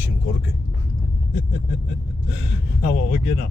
Şişin korku. Aber genau.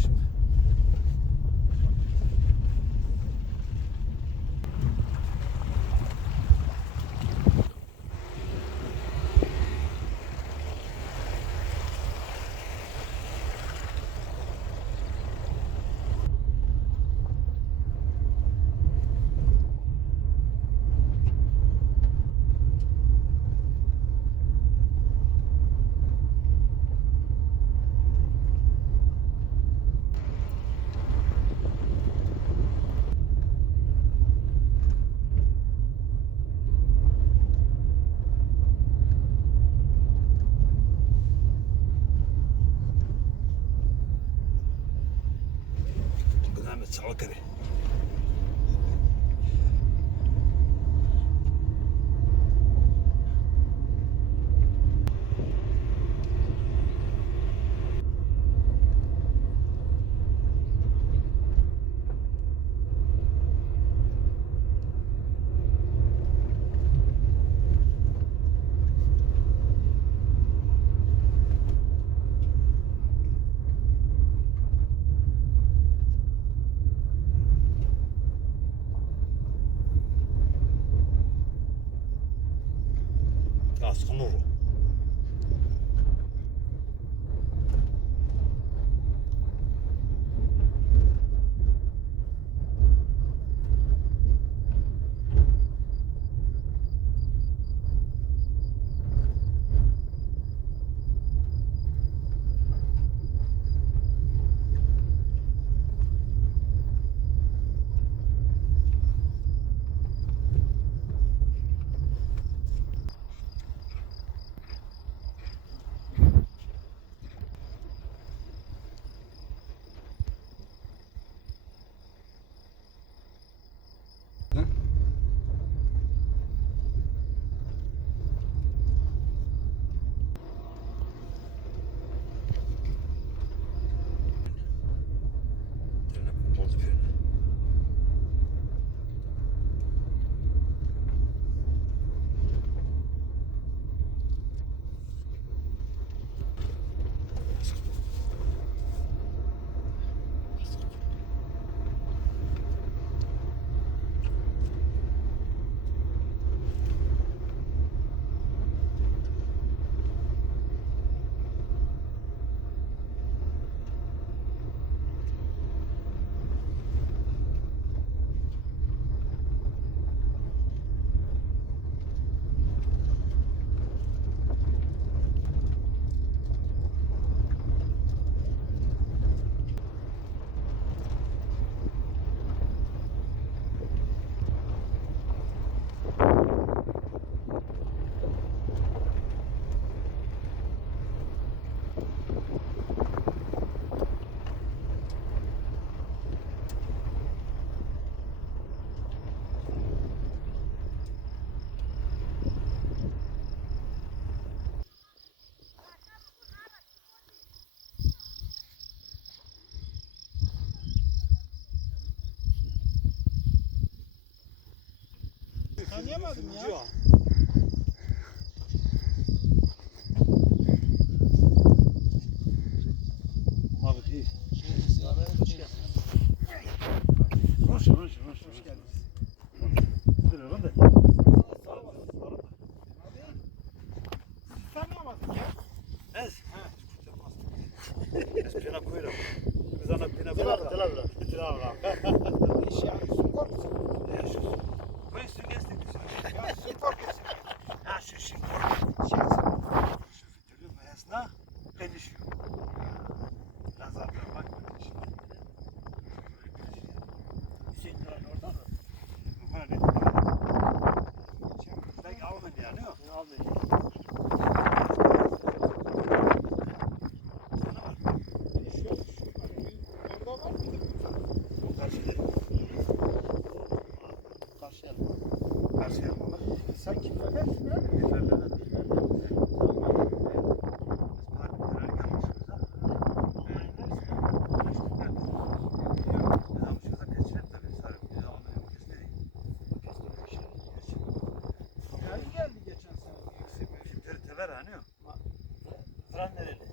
Şimdi. Çalkırı. 손으로. Tanıyamadım ya. Abi değil. Hoş geldiniz. Hoş geldiniz. Dur oğlum da. Tanıyamadım ya. Ez. Ez pena koyuyorum. Biz ana pena koyuyorum. Tela. İş yani spor musun? Koy su geçtik. Ya spor musun? Ha şu şey. Şeysin. Türlü mayasına konuşuyor. Nazar bak. Hüseyin Sen kim verdin mi? Yani geldi geçen sene. Fren nereli?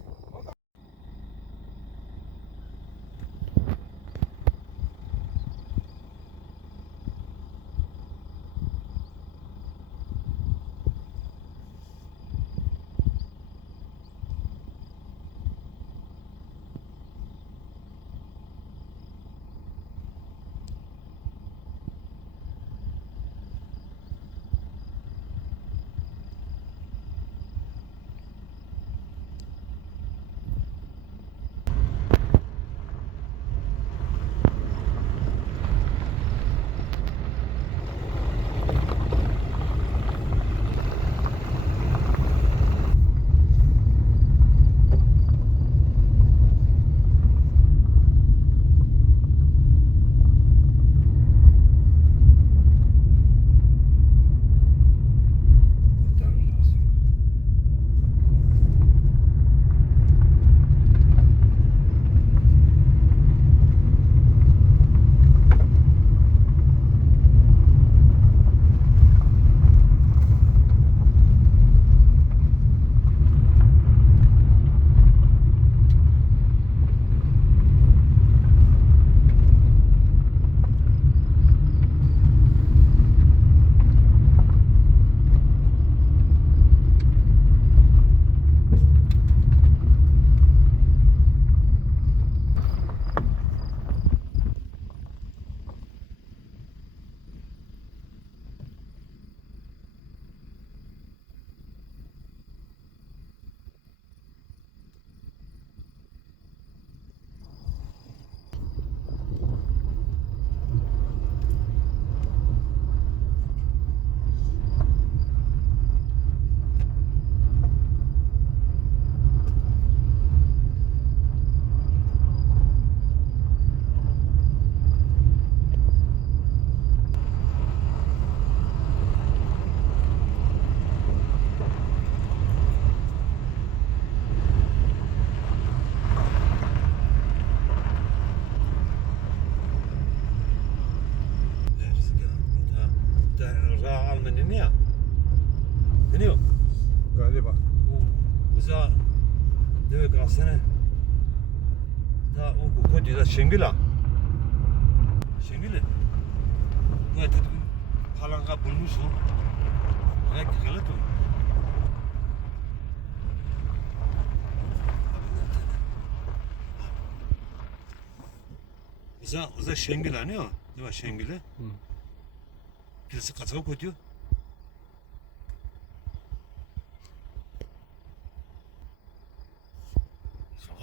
Almanın ya. Biliyor. Galiba. Uza demek aslında da o kodu da Şengila. Şengila. Bu et palanga bulmuş o. Ne güzel o. Uza Şengila ne o? Ne var Şengila? Birisi kaçak koyuyor.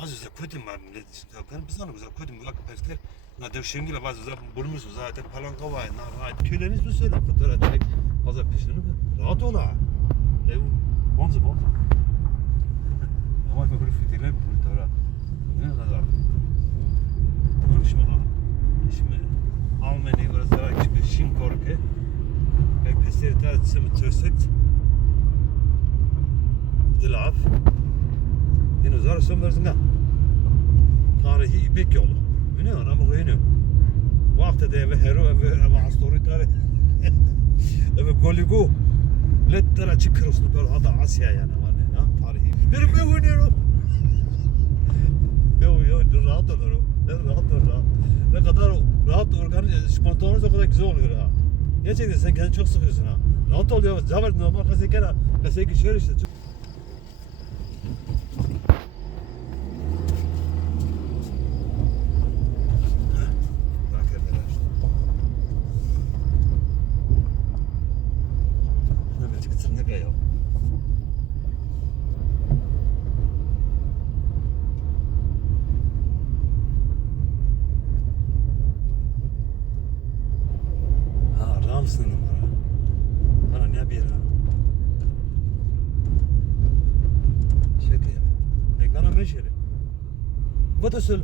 Bazı koydum var millet. Ben biz onu güzel koydum. Bak perste. Na dev Şengila bazı bulmuş zaten palanka var. Na tüyleriniz mi söyle fotoğraf çek. Bazı peşini mi? Rahat ola. Dev bonza. Ama böyle fitiler bu fotoğraf. Ne kadar? Şimdi Almanya orası çıkıyor Şinkorke. Pesteritet som tøsset. Dilaf. Dinozor som varsa. Tarihi İpek yolu. Biliyor musun? Ama koyuyor. Vakti de ve hero ve astoritare. Ve Goligo. Letler açık kırılsın böyle hada Asya yani var ya tarihi. Bir oynuyorum. Yo rahat olur. Rahat. Ne kadar rahat organize spontanız o kadar güzel oluyor ha. Gerçekten sen kendini çok sıkıyorsun ha. Rahat oluyor. Zavar normal kasayken kasayı geçiyor işte. Ne kadar Rams'ın numara. Bana ne bir ha? Şaka yap. Ekranı meşeri. Bu da söyle.